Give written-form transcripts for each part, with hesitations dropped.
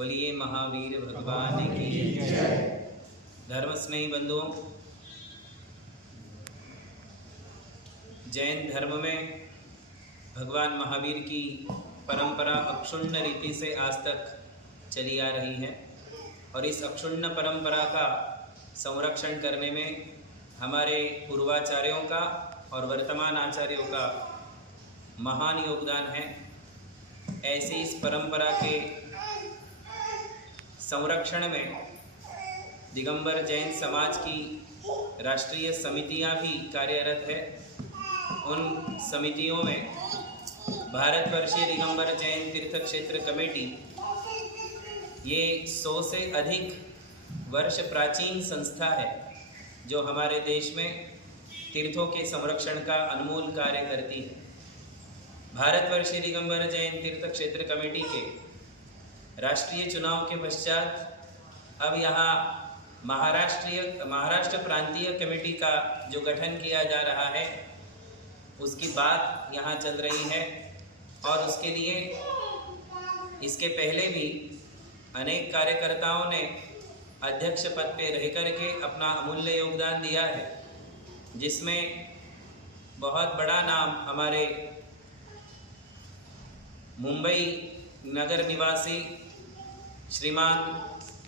बोलिए महावीर भगवान की जय। धर्म स्नेही बंधुओं, जैन धर्म में भगवान महावीर की परंपरा अक्षुण्ण रीति से आज तक चली आ रही है और इस अक्षुण्ण परंपरा का संरक्षण करने में हमारे पूर्वाचार्यों का और वर्तमान आचार्यों का महान योगदान है। ऐसी इस परंपरा के संरक्षण में दिगंबर जैन समाज की राष्ट्रीय समितियां भी कार्यरत है। उन समितियों में भारतवर्षीय दिगंबर जैन तीर्थ क्षेत्र कमेटी, ये 100 से अधिक वर्ष प्राचीन संस्था है जो हमारे देश में तीर्थों के संरक्षण का अनमोल कार्य करती है। भारतवर्षीय दिगंबर जैन तीर्थ क्षेत्र कमेटी के राष्ट्रीय चुनाव के पश्चात अब यहाँ महाराष्ट्र प्रांतीय कमेटी का जो गठन किया जा रहा है उसकी बात यहाँ चल रही है और उसके लिए इसके पहले भी अनेक कार्यकर्ताओं ने अध्यक्ष पद पे रह कर के अपना अमूल्य योगदान दिया है, जिसमें बहुत बड़ा नाम हमारे मुंबई नगर निवासी श्रीमान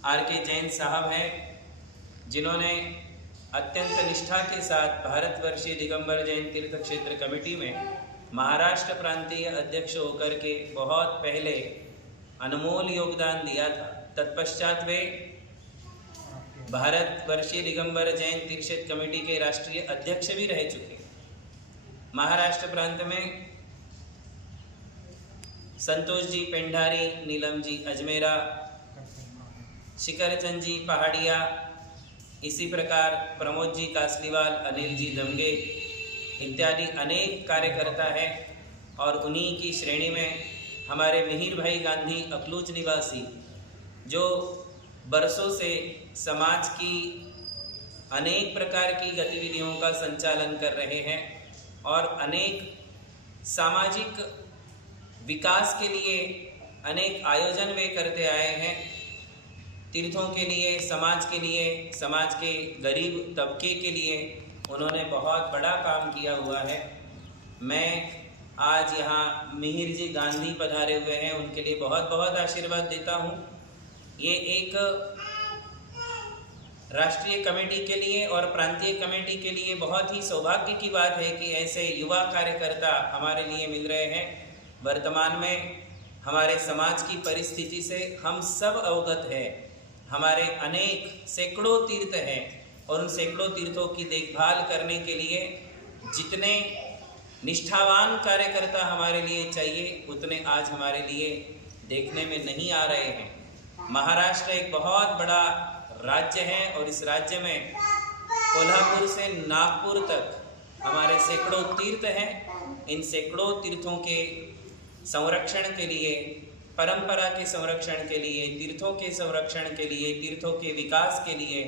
आर.के. जैन साहब हैं, जिन्होंने अत्यंत निष्ठा के साथ भारतवर्षीय दिगंबर जैन तीर्थ क्षेत्र कमेटी में महाराष्ट्र प्रांतीय अध्यक्ष होकर के बहुत पहले अनमोल योगदान दिया था। तत्पश्चात वे भारतवर्षीय दिगंबर जैन तीर्थ क्षेत्र कमेटी के राष्ट्रीय अध्यक्ष भी रह चुके। महाराष्ट्र प्रांत में संतोष जी पेंढारी, नीलम जी अजमेरा, शिखरचंद जी पहाड़िया, इसी प्रकार प्रमोद जी कासलीवाल, अनिल जी दमगे इत्यादि अनेक कार्यकर्ता हैं। और उन्हीं की श्रेणी में हमारे मिहिर भाई गांधी अकलूज निवासी, जो बरसों से समाज की अनेक प्रकार की गतिविधियों का संचालन कर रहे हैं और अनेक सामाजिक विकास के लिए अनेक आयोजन वे करते आए हैं। तीर्थों के लिए, समाज के गरीब तबके के लिए उन्होंने बहुत बड़ा काम किया हुआ है। मैं आज यहाँ मिहिर जी गांधी पधारे हुए हैं, उनके लिए बहुत बहुत आशीर्वाद देता हूँ। ये एक राष्ट्रीय कमेटी के लिए और प्रांतीय कमेटी के लिए बहुत ही सौभाग्य की बात है कि ऐसे युवा कार्यकर्ता हमारे लिए मिल रहे हैं। वर्तमान में हमारे समाज की परिस्थिति से हम सब अवगत हैं। हमारे अनेक सैकड़ों तीर्थ हैं और उन सैकड़ों तीर्थों की देखभाल करने के लिए जितने निष्ठावान कार्यकर्ता हमारे लिए चाहिए उतने आज हमारे लिए देखने में नहीं आ रहे हैं। महाराष्ट्र एक बहुत बड़ा राज्य है और इस राज्य में कोल्हापुर से नागपुर तक हमारे सैकड़ों तीर्थ हैं। इन सैकड़ों तीर्थों के संरक्षण के लिए, परंपरा के संरक्षण के लिए, तीर्थों के संरक्षण के लिए, तीर्थों के विकास के लिए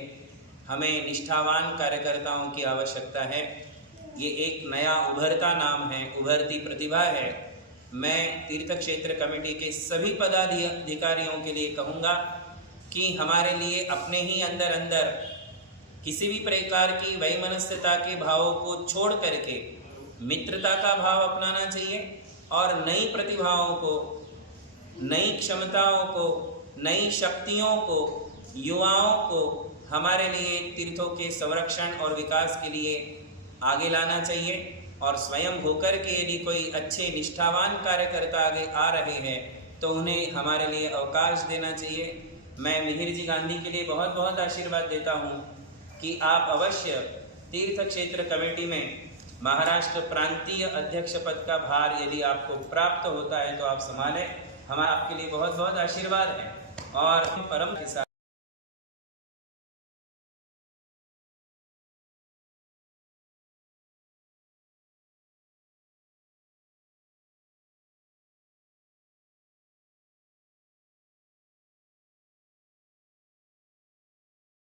हमें निष्ठावान कार्यकर्ताओं की आवश्यकता है। ये एक नया उभरता नाम है, उभरती प्रतिभा है। मैं तीर्थ क्षेत्र कमेटी के सभी पदाधिकारियों के लिए कहूँगा कि हमारे लिए अपने ही अंदर किसी भी प्रकार की वैमनस्यता के भावों को छोड़ करके मित्रता का भाव अपनाना चाहिए और नई प्रतिभाओं को, नई क्षमताओं को, नई शक्तियों को, युवाओं को हमारे लिए तीर्थों के संरक्षण और विकास के लिए आगे लाना चाहिए। और स्वयं होकर के यदि कोई अच्छे निष्ठावान कार्यकर्ता आगे आ रहे हैं तो उन्हें हमारे लिए अवकाश देना चाहिए। मैं मिहिर जी गांधी के लिए बहुत बहुत आशीर्वाद देता हूँ कि आप अवश्य तीर्थ क्षेत्र कमेटी में महाराष्ट्र प्रांतीय अध्यक्ष पद का भार यदि आपको प्राप्त होता है तो आप संभालें। हमारा आपके लिए बहुत बहुत आशीर्वाद है और परम के साथ